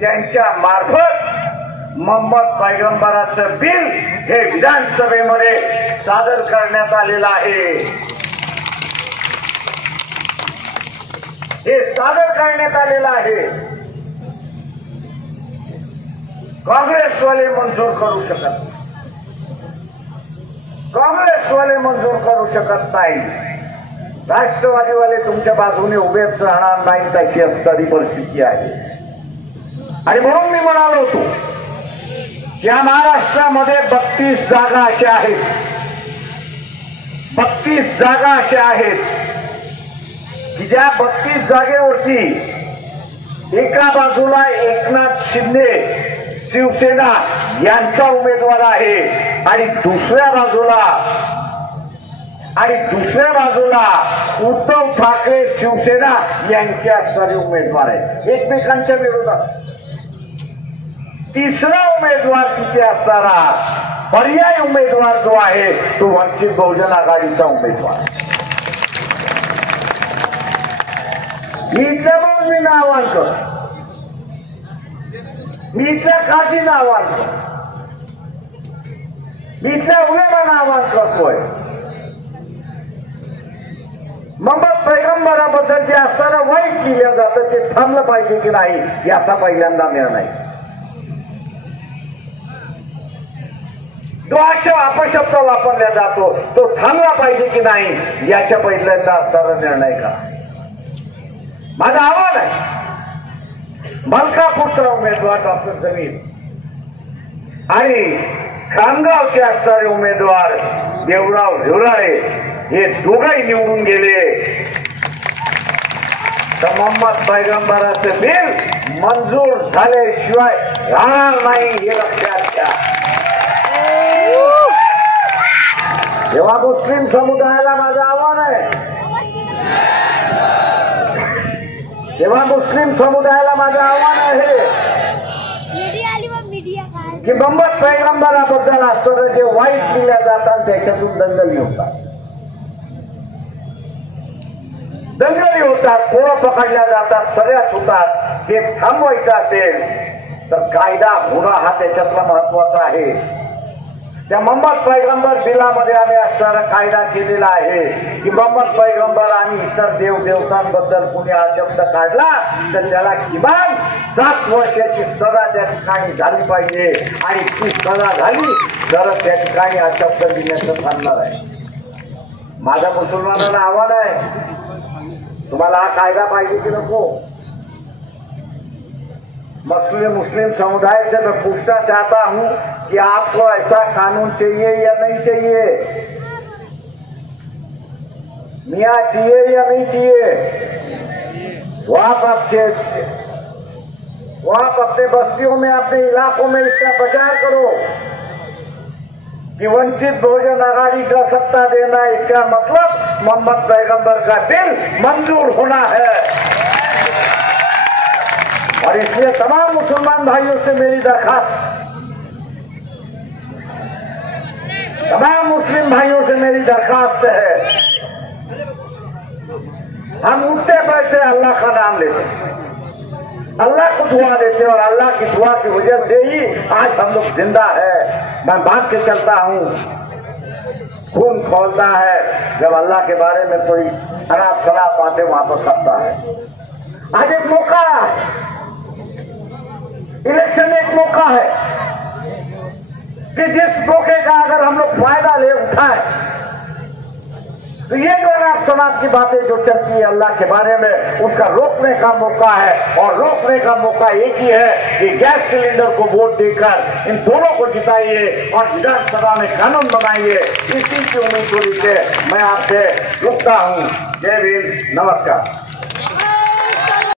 त्यांच्या मार्फत मोहम्मद पैगंबराचं बिल हे विधानसभेमध्ये सादर करण्यात आलेलं आहे। हे सादर करण्यात आलेलं आहे। काँग्रेसवाले मंजूर करू शकत, काँग्रेसवाले मंजूर करू शकत नाही, राष्ट्रवादीवाले तुमच्या बाजूने उभेच राहणार नाही, तशी असणारी परिस्थिती आहे। आणि म्हणून मी म्हणालो होतो या महाराष्ट्रामध्ये 32 जागा अशा आहेत, 32 जागा अशा आहेत की ज्या 32 जागेवरती एका बाजूला एकनाथ शिंदे शिवसेना यांचा उमेदवार आहे आणि दुसऱ्या बाजूला उद्धव ठाकरे शिवसेना यांचे असणारे उमेदवार आहेत एकमेकांच्या विरोधात। तिसरा उमेदवार तिथे असणारा पर्याय उमेदवार जो आहे तो वंचित बहुजन आघाडीचा उमेदवार। मी इथल्या आव्हान करतो, मी इथल्या काशीनं आव्हान करतो, मी इथल्या उलेमानं आव्हान करतोय, मोहम्मद पैगंबराबद्दल जे असताना वाईट केलं जातं ते थांबलं पाहिजे की नाही याचा पहिल्यांदा निर्णय आहे। जो अपशब्द वापरला जातो तो थांबला पाहिजे की नाही याच्या पहिल्यांदा असणारा निर्णय करा। माझं आव्हान आहे मलकापूरचा उमेदवार डॉक्टर जमीर आणि खामगावचे असणारे उमेदवार देवराव हिवराळे हे दोघंही निवडून गेले तर मोहम्मद पैगंबराचं बिल मंजूर झाल्याशिवाय राहणार नाही हे लक्षात घ्या। तेव्हा मुस्लिम समुदायाला माझं आव्हान आहे, तेव्हा मुस्लिम समुदायाला माझं आव्हान आहे की मोहम्मद पैगंबराबद्दल असताना जे वाईट केल्या जातात त्याच्यातून दंगली होतात, पोरं पकडल्या जातात, सगळ्याच होतात। ते थांबवायचं असेल तर कायदा होणं हा त्याच्यातला महत्वाचा आहे। त्या मोहम्मद पैगंबर बिलामध्ये आम्ही असणारा कायदा केलेला आहे की मोहम्मद पैगंबर आणि इतर देवदेवतांबद्दल कुणी हा शब्द काढला तर त्याला किमान 7 वर्षाची सजा त्या ठिकाणी झाली पाहिजे आणि ती सजा झाली तर त्या ठिकाणी हा शब्द लिहिण्याचं थांबणार आहे। माझ्या मुसलमानांना आव्हान आहे, तुम्हाला हा कायदा पाहिजे की नको? मुस्लिम समुदाय से मैं पूछना चाहता हूं कि आपको ऐसा कानून चाहिए या नहीं चाहिए? मियाँ चाहिए या नहीं चाहिए? वो आप अपने बस्तियों में, अपने इलाकों में इसका प्रचार करो कि वंचित बहुजन आघाड़ी का सत्ता देना इसका मतलब मोहम्मद पैगंबर का बिल मंजूर होना है। और इसलिए तमाम मुसलमान भाइयों से मेरी दरखास्त, तमाम मुस्लिम भाइयों से मेरी दरखास्त है, हम उठते बैठते अल्लाह का नाम लेते, अल्लाह को दुआ देते और अल्लाह की दुआ की वजह से ही आज हम लोग जिंदा है। मैं बात के चलता हूँ, खून खोलता है जब अल्लाह के बारे में कोई खराब बातें वहां पर करता है। आज एक मौका है, इलेक्शन एक मौका है कि जिस मौके का अगर हम लोग फायदा ले उठाए तो ये जो आप समाज की बातें जो चलती है अल्लाह के बारे में उसका रोकने का मौका है। और रोकने का मौका एक ही है कि गैस सिलेंडर को वोट देकर इन दोनों को जिताइए और विधानसभा में कानून बनाइए। इसी की उम्मीद से मैं आपसे रुकता हूँ। जय भीम, नमस्कार।